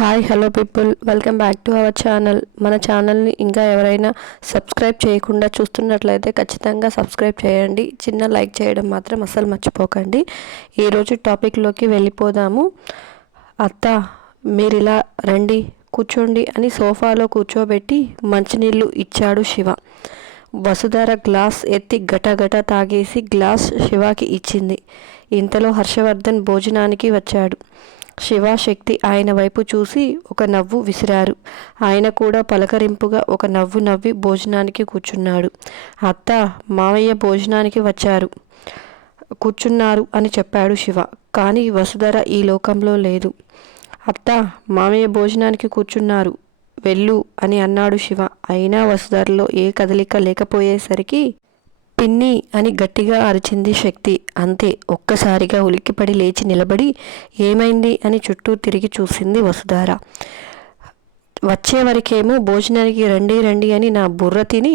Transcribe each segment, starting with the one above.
Hi hello people, welcome back to our channel. మన ఛానల్ని ఇంకా ఎవరైనా సబ్స్క్రైబ్ చేయకుండా చూస్తున్నట్లయితే ఖచ్చితంగా సబ్స్క్రైబ్ చేయండి. చిన్న లైక్ చేయడం మాత్రం అస్సలు మర్చిపోకండి. ఈరోజు టాపిక్లోకి వెళ్ళిపోదాము. అత్త, మీరు ఇలా రండి, కూర్చోండి అని సోఫాలో కూర్చోబెట్టి మంచినీళ్ళు ఇచ్చాడు శివ. వసుధర గ్లాస్ ఎత్తి గటగట తాగేసి గ్లాస్ శివాకి ఇచ్చింది. ఇంతలో హర్షవర్ధన్ భోజనానికి వచ్చాడు. శివ, శక్తి ఆయన వైపు చూసి ఒక నవ్వు విసిరారు. ఆయన కూడా పలకరింపుగా ఒక నవ్వు నవ్వి భోజనానికి కూర్చున్నాడు. అత్త, మావయ్య భోజనానికి వచ్చారు, కూర్చున్నారు అని చెప్పాడు శివ. కానీ వసుధర ఈ లోకంలో లేదు. అత్త, మావయ్య భోజనానికి కూర్చున్నారు, వెళ్ళు అని అన్నాడు శివ. అయినా వసుధరలో ఏ కదలిక లేకపోయేసరికి పిన్ని అని గట్టిగా అరిచింది శక్తి. అంతే, ఒక్కసారిగా ఉలిక్కిపడి లేచి నిలబడి ఏమైంది అని చుట్టూ తిరిగి చూసింది వసుధార. వచ్చేవరకేమో భోజనానికి రండి రండి అని నా బుర్ర తిని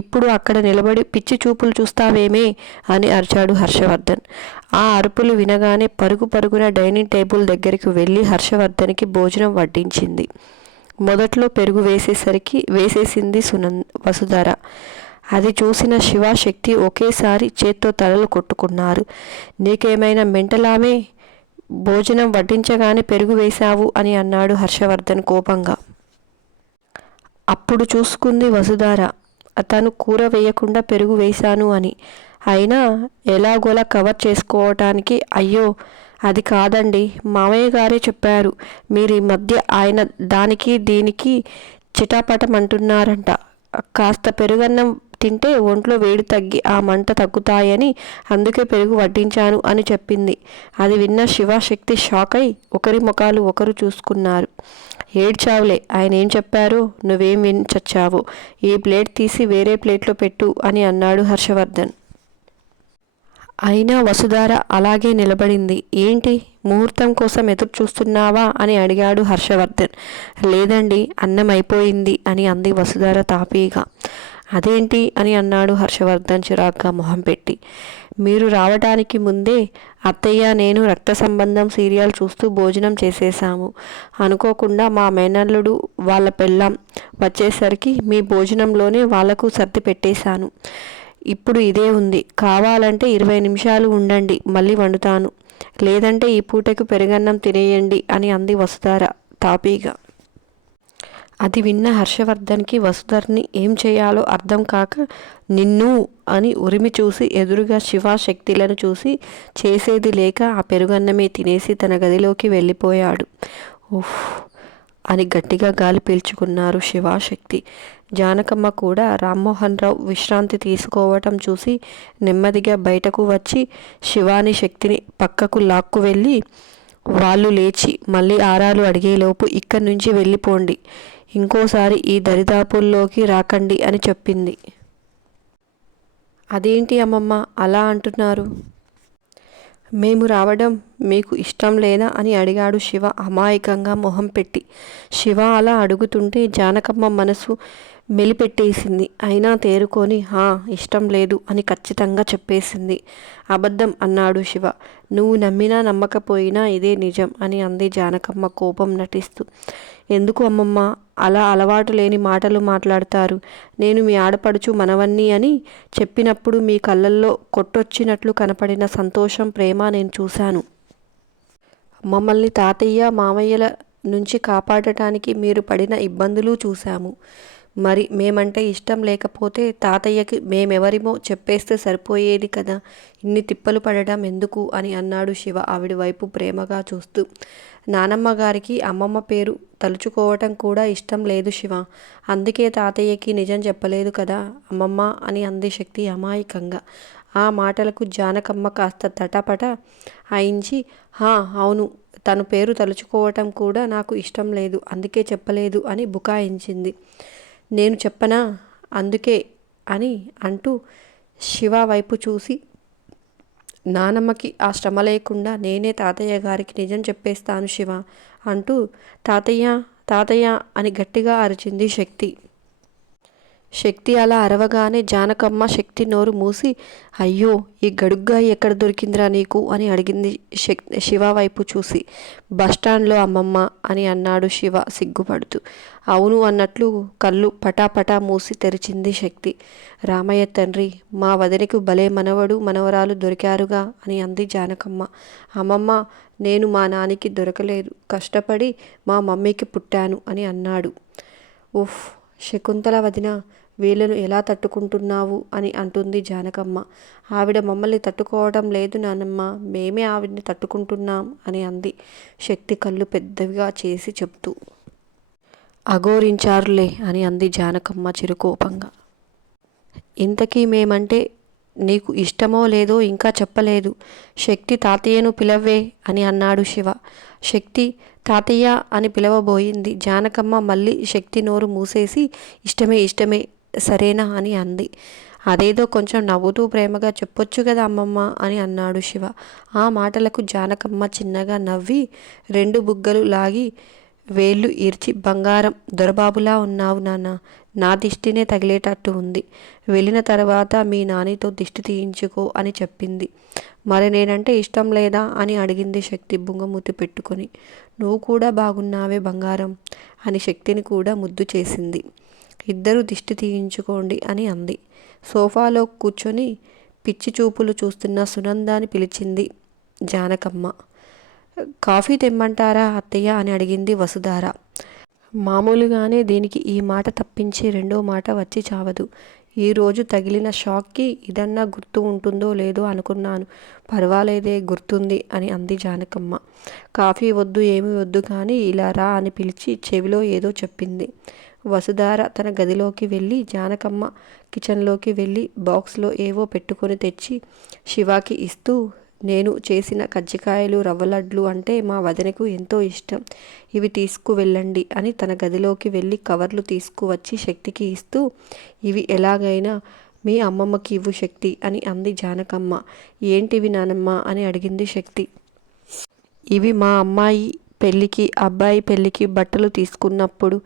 ఇప్పుడు అక్కడ నిలబడి పిచ్చి చూపులు చూస్తావేమే అని అరిచాడు హర్షవర్ధన్. ఆ అరుపులు వినగానే పరుగు పరుగున డైనింగ్ టేబుల్ దగ్గరికి వెళ్ళి హర్షవర్ధన్కి భోజనం వడ్డించింది. మొదట్లో పెరుగు వేసేసింది వసుధార. అది చూసిన శివ, శక్తి ఒకేసారి చేత్తో తలలు కొట్టుకున్నారు. నీకేమైనా మెంటలామే, భోజనం వడ్డించగానే పెరుగు వేశావు అని అన్నాడు హర్షవర్ధన్ కోపంగా. అప్పుడు చూసుకుంది వసుధార, తను కూర వేయకుండా పెరుగు వేశాను అని. అయినా ఎలాగోలా కవర్ చేసుకోవటానికి, అయ్యో అది కాదండి, మామయ్య గారే చెప్పారు, మీరు ఈ మధ్య ఆయన దానికి దీనికి చిటాపటం అంటున్నారంట, కాస్త పెరుగన్నం తింటే ఒంట్లో వేడి తగ్గి ఆ మంట తగ్గుతాయని అందుకే పెరుగు వడ్డించాను అని చెప్పింది. అది విన్న శివ, శక్తి షాక్ అయి ఒకరి ముఖాలు ఒకరు చూసుకున్నారు. ఏడ్చావులే, ఆయన ఏం చెప్పారో నువ్వేం విని చచ్చావో, ఈ ప్లేట్ తీసి వేరే ప్లేట్లో పెట్టు అని అన్నాడు హర్షవర్ధన్. అయినా వసుధార అలాగే నిలబడింది. ఏంటి, ముహూర్తం కోసం ఎదురు చూస్తున్నావా అని అడిగాడు హర్షవర్ధన్. లేదండి, అన్నం అయిపోయింది అని అంది వసుధార తాపీగా. అదేంటి అని అన్నాడు హర్షవర్ధన్ చిరాగ్గా మొహం పెట్టి. మీరు రావటానికి ముందే అత్తయ్య నేను రక్త సంబంధం సీరియల్ చూస్తూ భోజనం చేసేసాము. అనుకోకుండా మా మేనల్లుడు వాళ్ళ పెళ్ళాం వచ్చేసరికి మీ భోజనంలోనే వాళ్లకు సర్ది పెట్టేశాను. ఇప్పుడు ఇదే ఉంది, కావాలంటే 20 నిమిషాలు ఉండండి, మళ్ళీ వండుతాను, లేదంటే ఈ పూటకు పెరుగన్నం తినేయండి అని అంది వసుధార తాపీగా. అది విన్న హర్షవర్ధన్కి వసుధర్ని ఏం చేయాలో అర్థం కాక నిన్ను అని ఉరిమి చూసి ఎదురుగా శివ, శక్తిలను చూసి చేసేది లేక ఆ పెరుగన్నమే తినేసి తన గదిలోకి వెళ్ళిపోయాడు. ఉఫ్ అని గట్టిగా గాలి పీల్చుకున్నారు శివ, శక్తి. జానకమ్మ కూడా రామ్మోహన్ రావు విశ్రాంతి తీసుకోవటం చూసి నెమ్మదిగా బయటకు వచ్చి శివాని, శక్తిని పక్కకు లాక్కు వెళ్ళి వాళ్ళు లేచి మళ్ళీ ఆరాలు అడిగేలోపు ఇక్కడి నుంచి వెళ్ళిపోండి, ఇంకోసారి ఈ దరిదాపుల్లోకి రాకండి అని చెప్పింది. అదేంటి అమ్మమ్మ అలా అంటున్నారు, మేము రావడం మీకు ఇష్టం లేదా అని అడిగాడు శివ అమాయకంగా మొహం పెట్టి. శివ అలా అడుగుతుంటే జానకమ్మ మనసు మెలిపెట్టేసింది. అయినా తేరుకొని ఇష్టం లేదు అని ఖచ్చితంగా చెప్పేసింది. అబద్ధం అన్నాడు శివ. నువ్వు నమ్మినా నమ్మకపోయినా ఇదే నిజం అని అంది జానకమ్మ కోపం నటిస్తూ. ఎందుకు అమ్మమ్మ అలా అలవాటు లేని మాటలు మాట్లాడతారు? నేను మీ ఆడపడుచు మనవన్ని అని చెప్పినప్పుడు మీ కళ్ళల్లో కొట్టొచ్చినట్లు కనపడిన సంతోషం, ప్రేమ నేను చూశాను. మమ్మల్ని తాతయ్య, మామయ్యల నుంచి కాపాడటానికి మీరు పడిన ఇబ్బందులు చూశాము. మరి మేమంటే ఇష్టం లేకపోతే తాతయ్యకి మేమెవరిమో చెప్పేస్తే సరిపోయేది కదా, ఇన్ని తిప్పలు పడడం ఎందుకు అని అన్నాడు శివ ఆవిడ వైపు ప్రేమగా చూస్తూ. నానమ్మ గారికి అమ్మమ్మ పేరు తలుచుకోవటం కూడా ఇష్టం లేదు శివ, అందుకే తాతయ్యకి నిజం చెప్పలేదు కదా అమ్మమ్మ అని అంది శక్తి అమాయకంగా. ఆ మాటలకు జానకమ్మ కాస్త తటపట అయించి, అవును, తన పేరు తలుచుకోవటం కూడా నాకు ఇష్టం లేదు, అందుకే చెప్పలేదు అని బుకాయించింది. నేను చెప్పనా అందుకే అని అంటూ శివ వైపు చూసి, నానమ్మకి ఆ శ్రమ లేకుండా నేనే తాతయ్య గారికి నిజం చెప్పేస్తాను శివ అంటూ తాతయ్య తాతయ్య అని గట్టిగా అరిచింది శక్తి. శక్తి అలా అరవగానే జానకమ్మ శక్తి నోరు మూసి, అయ్యో, ఈ గడుగ్గాయి ఎక్కడ దొరికిందిరా నీకు అని అడిగింది శివ వైపు చూసి. బస్టాండ్లో అమ్మమ్మ అని అన్నాడు శివ సిగ్గుపడుతూ. అవును అన్నట్లు కళ్ళు పటాపటా మూసి తెరిచింది శక్తి. రామయ్య తండ్రి, మా వదినకు భలే మనవడు మనవరాలు దొరికారుగా అని అంది జానకమ్మ. అమ్మమ్మ, నేను మా నాన్నకి దొరకలేదు, కష్టపడి మా మమ్మీకి పుట్టాను అని అన్నాడు. ఉఫ్, శకుంతల వదిన, వీళ్ళను ఎలా తట్టుకుంటున్నావు అని అంటుంది జానకమ్మ. ఆవిడ మమ్మల్ని తట్టుకోవడం లేదు నానమ్మ, మేమే ఆవిడ్ని తట్టుకుంటున్నాం అని అంది శక్తి కళ్ళు పెద్దవిగా చేసి చెప్తూ. అఘోరించారులే అని అంది జానకమ్మ చిరుకోపంగా. ఇంతకీ మేమంటే నీకు ఇష్టమో లేదో ఇంకా చెప్పలేదు. శక్తి, తాతయ్యను పిలవ్వే అని అన్నాడు శివ. శక్తి తాతయ్య అని పిలవబోయింది. జానకమ్మ మళ్ళీ శక్తి నోరు మూసేసి, ఇష్టమే ఇష్టమే, సరేనా అని అంది. అదేదో కొంచెం నవ్వుతూ ప్రేమగా చెప్పొచ్చు కదా అమ్మమ్మ అని అన్నాడు శివ. ఆ మాటలకు జానకమ్మ చిన్నగా నవ్వి 2 బుగ్గలు లాగి వేళ్ళు ఈర్చి, బంగారం దొరబాబులా ఉన్నావు నాన్న, నా దిష్టినే తగిలేటట్టు ఉంది, వెళ్ళిన తర్వాత మీ నానితో దిష్టి తీయించుకో అని చెప్పింది. మరి నేనంటే ఇష్టం లేదా అని అడిగింది శక్తి బుంగమూతి పెట్టుకొని. నువ్వు కూడా బాగున్నావే బంగారం అని శక్తిని కూడా ముద్దు చేసింది. ఇద్దరు దిష్టి తీయించుకోండి అని అంది. సోఫాలో కూర్చొని పిచ్చి చూపులు చూస్తున్న సునందాని పిలిచింది జానకమ్మ. కాఫీ తెమ్మంటారా అత్తయ్య అని అడిగింది వసుధార. మామూలుగానే దీనికి ఈ మాట తప్పించి రెండో మాట వచ్చి చావదు. ఈరోజు తగిలిన షాక్కి ఇదన్నా గుర్తు ఉంటుందో లేదో అనుకున్నాను. పర్వాలేదే, గుర్తుంది అని అంది జానకమ్మ. కాఫీ వద్దు, ఏమీ వద్దు, కానీ ఇలా రా అని పిలిచి చెవిలో ఏదో చెప్పింది. వసుధార తన గదిలోకి వెళ్ళి జానకమ్మ కిచెన్లోకి వెళ్ళి బాక్స్లో ఏవో పెట్టుకొని తెచ్చి శివాకి ఇస్తూ, నేను చేసిన కజ్జికాయలు రవ్వలడ్లు అంటే మా వదినకు ఎంతో ఇష్టం, ఇవి తీసుకువెళ్ళండి అని తన గదిలోకి వెళ్ళి కవర్లు తీసుకువచ్చి శక్తికి ఇస్తూ, ఇవి ఎలాగైనా మీ అమ్మమ్మకి ఇవ్వు శక్తి అని అంది జానకమ్మ. ఏంటివి నానమ్మ అని అడిగింది శక్తి. ఇవి మా అమ్మాయి పెళ్ళికి అబ్బాయి పెళ్ళికి బట్టలు తీసుకున్నప్పుడు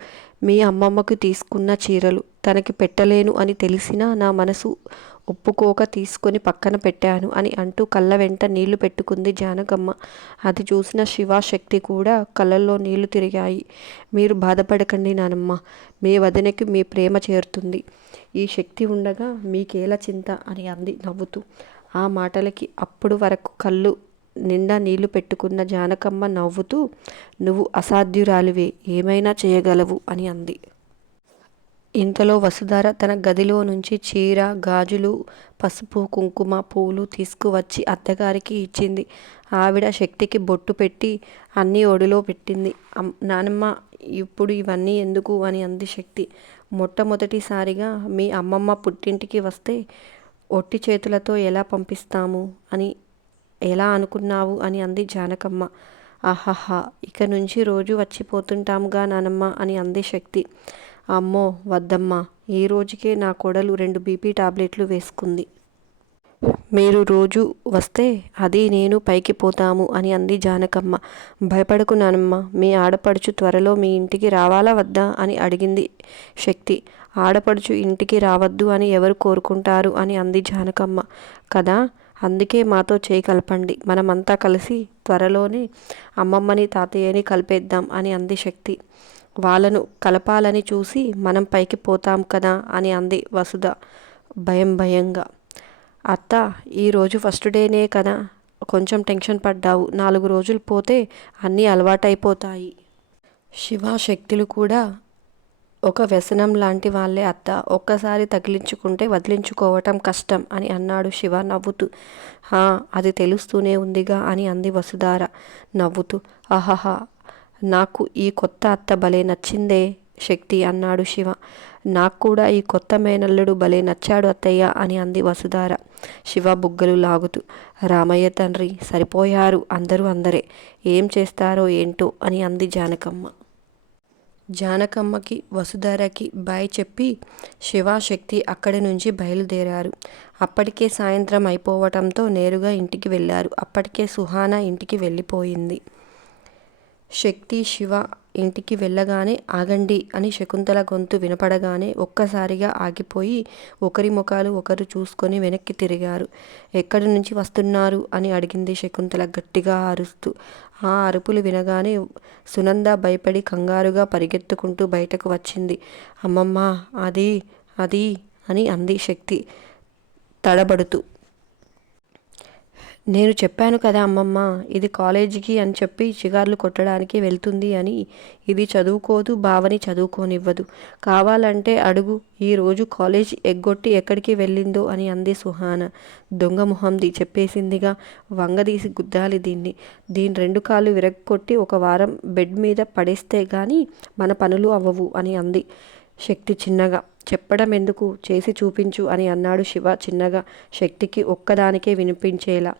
మీ అమ్మమ్మకు తీసుకున్న చీరలు, తనకి పెట్టలేను అని తెలిసినా నా మనసు ఒప్పుకోక తీసుకొని పక్కన పెట్టాను అని అంటూ కళ్ళ వెంట నీళ్లు పెట్టుకుంది జానకమ్మ. అది చూసిన శివశక్తి కూడా కళ్ళల్లో నీళ్లు తిరిగాయి. మీరు బాధపడకండి నానమ్మ, మీ వదినకి మీ ప్రేమ చేరుతుంది, ఈ శక్తి ఉండగా మీకేలా చింత అని అంది నవ్వుతూ. ఆ మాటలకి అప్పుడు వరకు కళ్ళు నిండా నీళ్లు పెట్టుకున్న జానకమ్మ నవ్వుతూ, నువ్వు అసాధ్యురాలివే, ఏమైనా చేయగలవు అని అంది. ఇంతలో వసుధార తన గదిలో నుంచి చీర, గాజులు, పసుపు, కుంకుమ, పూలు తీసుకువచ్చి అత్తగారికి ఇచ్చింది. ఆవిడ శక్తికి బొట్టు పెట్టి అన్నీ ఒడిలో పెట్టింది. నానమ్మ, ఇప్పుడు ఇవన్నీ ఎందుకు అని అంది శక్తి. మొట్టమొదటిసారిగా మీ అమ్మమ్మ పుట్టింటికి వస్తే ఒట్టి చేతులతో ఎలా పంపిస్తాము అని ఎలా అనుకున్నావు అని అంది జానకమ్మ. ఆహాహా, ఇక నుంచి రోజు వచ్చిపోతుంటాముగా నానమ్మ అని అంది శక్తి. అమ్మో వద్దమ్మా, ఈ రోజుకే నా కోడలు 2 బీపీ టాబ్లెట్లు వేసుకుంది, మీరు రోజు వస్తే అది నేను పైకి పోతాము అని అంది జానకమ్మ. భయపడకు నానమ్మ, మీ ఆడపడుచు త్వరలో మీ ఇంటికి రావాలా వద్దా అని అడిగింది శక్తి. ఆడపడుచు ఇంటికి రావద్దు అని ఎవరు కోరుకుంటారు అని అంది జానకమ్మ. కదా, అందుకే మాతో చేయి కలపండి, మనమంతా కలిసి త్వరలోనే అమ్మమ్మని తాతయ్యని కలిపేద్దాం అని అంది శక్తి. వాళ్ళను కలపాలని చూసి మనం పైకి పోతాం కదా అని అంది వసుధ భయంగా. అత్త, ఈరోజు ఫస్ట్ డేనే కదా, కొంచెం టెన్షన్ పడ్డావు, 4 రోజులు పోతే అన్నీ అలవాటైపోతాయి. శివశక్తులు కూడా ఒక వ్యసనం లాంటి వాళ్ళే అత్త, ఒక్కసారి తగిలించుకుంటే వదిలించుకోవటం కష్టం అని అన్నాడు శివ నవ్వుతూ. అది తెలుస్తూనే ఉందిగా అని అంది వసుధార నవ్వుతూ. ఆహాహా, నాకు ఈ కొత్త అత్త భలే నచ్చిందే శక్తి అన్నాడు శివ. నాకు కూడా ఈ కొత్త మేనల్లుడు భలే నచ్చాడు అత్తయ్య అని అంది వసుధార శివ బుగ్గలు లాగుతూ. రామయ్య తండ్రి, సరిపోయారు అందరూ అందరే, ఏం చేస్తారో ఏంటో అని అంది జానకమ్మ. జానకమ్మకి వసుధారకి బాయ్ చెప్పి శివశక్తి అక్కడి నుంచి బయలుదేరారు. అప్పటికే సాయంత్రం అయిపోవటంతో నేరుగా ఇంటికి వెళ్ళారు. అప్పటికే సుహానా ఇంటికి వెళ్ళిపోయింది. శక్తి, శివ ఇంటికి వెళ్ళగానే ఆగండి అని శకుంతల గొంతు వినపడగానే ఒక్కసారిగా ఆగిపోయి ఒకరి ముఖాలు ఒకరు చూసుకొని వెనక్కి తిరిగారు. ఎక్కడి నుంచి వస్తున్నారు అని అడిగింది శకుంతల గట్టిగా అరుస్తూ. ఆ అరుపులు వినగానే సునంద భయపడి కంగారుగా పరిగెత్తుకుంటూ బయటకు వచ్చింది. అమ్మమ్మ, అది అది అని అంది శక్తి తడబడుతూ. నేను చెప్పాను కదా అమ్మమ్మ, ఇది కాలేజీకి అని చెప్పి చిగార్లు కొట్టడానికి వెళ్తుంది అని. ఇది చదువుకోదు, బావని చదువుకోనివ్వదు. కావాలంటే అడుగు, ఈరోజు కాలేజ్ ఎగ్గొట్టి ఎక్కడికి వెళ్ళిందో అని అంది సుహాన. దొంగ మొహంది, చెప్పేసిందిగా, వంగదీసి గుద్దాలి దీన్ని. దీని 2 కాళ్ళు విరగ్గొట్టి 1 వారం బెడ్ మీద పడేస్తే గాని మన పనులు అవ్వవు అని అంది శక్తి చిన్నగా. చెప్పడం ఎందుకు, చేసి చూపించు అని అన్నాడు శివ చిన్నగా, శక్తికి ఒక్కదానికే వినిపించేలా.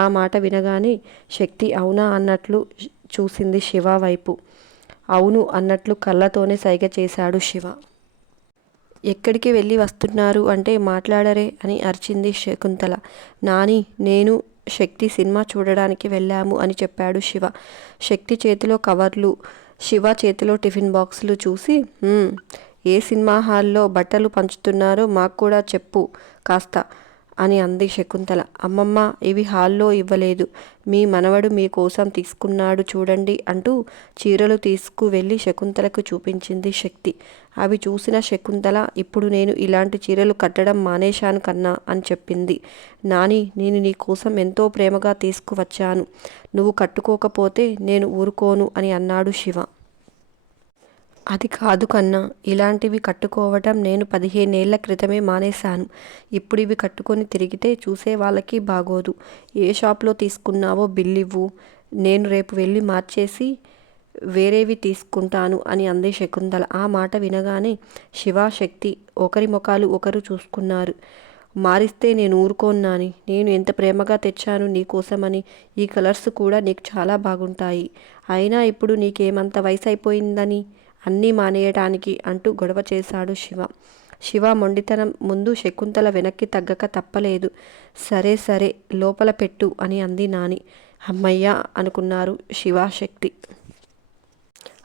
ఆ మాట వినగానే శక్తి అవునా అన్నట్లు చూసింది శివ వైపు. అవును అన్నట్లు కళ్ళతోనే సైగ చేశాడు శివ. ఎక్కడికి వెళ్ళి వస్తున్నారు అంటే మాట్లాడరే అని అరిచింది శకుంతల. నాని, నేను శక్తి సినిమా చూడడానికి వెళ్ళాము అని చెప్పాడు శివ. శక్తి చేతిలో కవర్లు, శివ చేతిలో టిఫిన్ బాక్సులు చూసి, ఏ సినిమా హాల్లో బట్టలు పంచుతున్నారో మాకు కూడా చెప్పు కాస్త అని అంది శకుంతల. అమ్మమ్మ, ఇవి హాల్లో ఇవ్వలేదు, మీ మనవడు మీకోసం తీసుకున్నాడు చూడండి అంటూ చీరలు తీసుకువెళ్ళి శకుంతలకు చూపించింది శక్తి. అవి చూసిన శకుంతల, ఇప్పుడు నేను ఇలాంటి చీరలు కట్టడం మానేశాను కన్నా అని చెప్పింది. నాని, నేను నీకోసం ఎంతో ప్రేమగా తీసుకువచ్చాను, నువ్వు కట్టుకోకపోతే నేను ఊరుకోను అని అన్నాడు శివ. అది కాదు కన్నా, ఇలాంటివి కట్టుకోవటం నేను 15 ఏళ్ల క్రితమే మానేశాను. ఇప్పుడు ఇవి కట్టుకొని తిరిగితే చూసే వాళ్ళకి బాగోదు. ఏ షాప్లో తీసుకున్నావో బిల్లివ్వు, నేను రేపు వెళ్ళి మార్చేసి వేరేవి తీసుకుంటాను అని అంది శకుంతల. ఆ మాట వినగానే శివ, శక్తి ఒకరి ముఖాలు ఒకరు చూసుకున్నారు. మారిస్తే నేను ఊరుకోన్నాని, నేను ఎంత ప్రేమగా తెచ్చాను నీకోసమని. ఈ కలర్స్ కూడా నీకు చాలా బాగుంటాయి. అయినా ఇప్పుడు నీకేమంత వయసు అయిపోయిందని అన్నీ మానేయటానికి అంటూ గొడవ చేశాడు శివ. శివ మొండితనం ముందు శకుంతల వెనక్కి తగ్గక తప్పలేదు. సరే సరే, లోపల పెట్టు అని అంది నాని. అమ్మయ్య అనుకున్నారు శివ, శక్తి.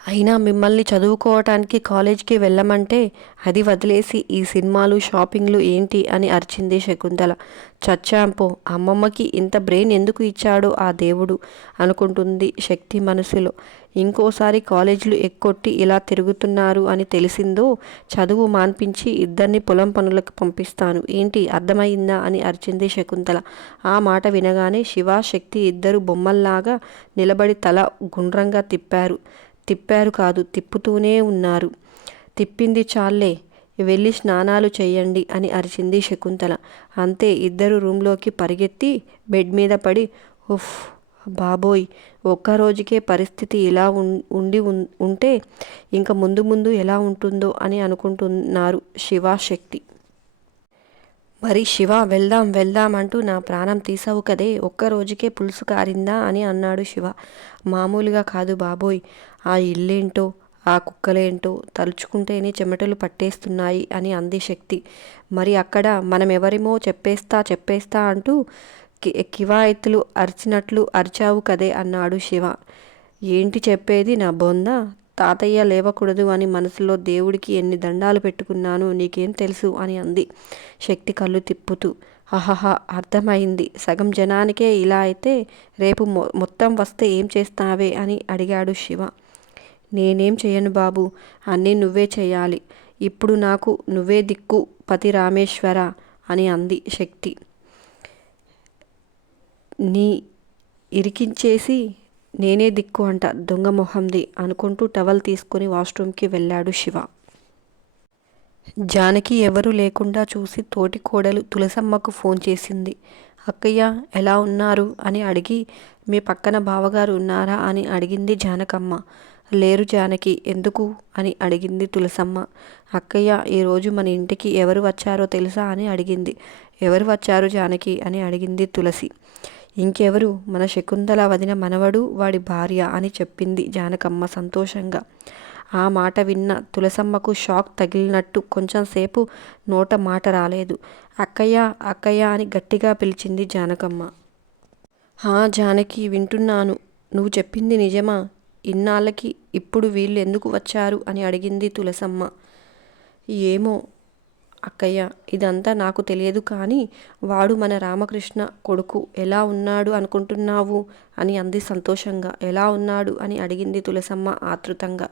అయినా మిమ్మల్ని చదువుకోవటానికి కాలేజీకి వెళ్ళమంటే అది వదిలేసి ఈ సినిమాలు, షాపింగ్లు ఏంటి అని అరిచింది శకుంతల. చచ్చాంపో, అమ్మమ్మకి ఇంత బ్రెయిన్ ఎందుకు ఇచ్చాడో ఆ దేవుడు అనుకుంటుంది శక్తి మనసులో. ఇంకోసారి కాలేజీలు ఎక్కొట్టి ఇలా తిరుగుతున్నారు అని తెలిసిందో చదువు మాన్పించి ఇద్దరిని పొలం పనులకు పంపిస్తాను. ఏంటి, అర్థమైందా అని అరిచింది శకుంతల. ఆ మాట వినగానే శివ, శక్తి ఇద్దరు బొమ్మల్లాగా నిలబడి తల గుండ్రంగా తిప్పారు కాదు, తిప్పుతూనే ఉన్నారు. తిప్పింది చాలే, వెళ్ళి స్నానాలు చెయ్యండి అని అరిచింది శకుంతల. అంతే, ఇద్దరు రూంలోకి పరిగెత్తి బెడ్ మీద పడి, ఉఫ్ బాబోయ్, ఒక్కరోజుకే పరిస్థితి ఇలా ఉంటే ఇంక ముందు ముందు ఎలా ఉంటుందో అని అనుకుంటున్నారు శివ, శక్తి. మరి శివ, వెళ్దాం వెళ్దాం అంటూ నా ప్రాణం తీసావు కదే, ఒక్కరోజుకే పులుసు కారిందా అని అన్నాడు శివ. మామూలుగా కాదు బాబోయ్, ఆ ఇల్లేంటో, ఆ కుక్కలేంటో తలుచుకుంటేనే చెమటలు పట్టేస్తున్నాయి అని అంది శక్తి. మరి అక్కడ మనమెవరేమో చెప్పేస్తా అంటూ కివాయత్తులు అరిచినట్లు అరిచావు కదే అన్నాడు శివ. ఏంటి చెప్పేది నా బొంద, తాతయ్య లేవకూడదు అని మనసులో దేవుడికి ఎన్ని దండాలు పెట్టుకున్నాను, నీకేం తెలుసు అని అంది శక్తి కళ్ళు తిప్పుతూ. హహహ, అర్థమైంది. సగం జనానికే ఇలా అయితే రేపు మొత్తం వస్తే ఏం చేస్తావే అని అడిగాడు శివ. నేనేం చేయను బాబు, అన్నీ నువ్వే చెయ్యాలి. ఇప్పుడు నాకు నువ్వే దిక్కు పతి రామేశ్వర అని అంది శక్తి. నీ ఇరికించేసి నేనే దిక్కు అంట, దొంగ మొహంది అనుకుంటూ టవల్ తీసుకుని వాష్రూమ్కి వెళ్ళాడు శివ. జానకి ఎవరూ లేకుండా చూసి తోటి కోడలు తులసమ్మకు ఫోన్ చేసింది. అక్కయ్య ఎలా ఉన్నారు అని అడిగి, మీ పక్కన బావగారు ఉన్నారా అని అడిగింది జానకమ్మ. లేరు జానకి, ఎందుకు అని అడిగింది తులసమ్మ. అక్కయ్య, ఈరోజు మన ఇంటికి ఎవరు వచ్చారో తెలుసా అని అడిగింది. ఎవరు వచ్చారు జానకి అని అడిగింది తులసి. ఇంకెవరు, మన శకుంతల వదిన మనవడు, వాడి భార్య అని చెప్పింది జానకమ్మ సంతోషంగా. ఆ మాట విన్న తులసమ్మకు షాక్ తగిలినట్టు కొంచెం సేపు నోట మాట రాలేదు. అక్కయ్య అక్కయ్య అని గట్టిగా పిలిచింది జానకమ్మ. జానకి, వింటున్నాను. నువ్వు చెప్పింది నిజమా? ఇన్నాళ్ళకి ఇప్పుడు వీళ్ళు ఎందుకు వచ్చారు అని అడిగింది తులసమ్మ. ఏమో అక్కయ్య, ఇదంతా నాకు తెలియదు, కానీ వాడు మన రామకృష్ణ కొడుకు. ఎలా ఉన్నాడు అనుకుంటున్నావు అని అంది సంతోషంగా. ఎలా ఉన్నాడు అని అడిగింది తులసమ్మ ఆతృతంగా.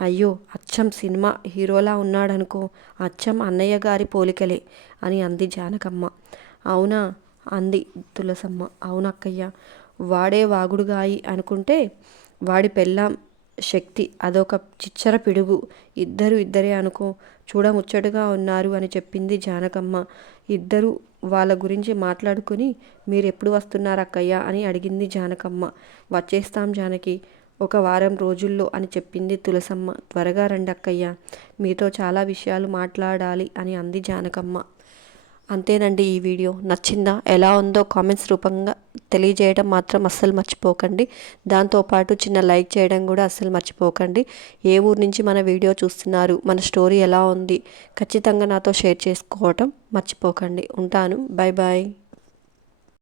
అయ్యో, అచ్చం సినిమా హీరోలా ఉన్నాడనుకో, అచ్చం అన్నయ్య గారి పోలికలే అని అంది జానకమ్మ. అవునా అంది తులసమ్మ. అవునక్కయ్య, వాడే వాగుడుగాయి అనుకుంటే వాడి పెళ్ళాం శక్తి అదొక చిచ్చర పిడుగు. ఇద్దరే అనుకో, చూడముచ్చటగా ఉన్నారు అని చెప్పింది జానకమ్మ. ఇద్దరు వాళ్ళ గురించి మాట్లాడుకుని మీరెప్పుడు వస్తున్నారు అక్కయ్య అని అడిగింది జానకమ్మ. వచ్చేస్తాం జానకి, ఒక వారం రోజుల్లో అని చెప్పింది తులసమ్మ. త్వరగా రండి అక్కయ్య, మీతో చాలా విషయాలు మాట్లాడాలి అని అంది జానకమ్మ. అంతేనండి, ఈ వీడియో నచ్చిందా? ఎలా ఉందో కామెంట్స్ రూపంగా తెలియజేయడం మాత్రం అస్సలు మర్చిపోకండి. దాంతోపాటు చిన్న లైక్ చేయడం కూడా అస్సలు మర్చిపోకండి. ఏ ఊరు నుంచి మన వీడియో చూస్తున్నారు, మన స్టోరీ ఎలా ఉంది, ఖచ్చితంగా నాతో షేర్ చేసుకోవటం మర్చిపోకండి. ఉంటాను. Bye bye.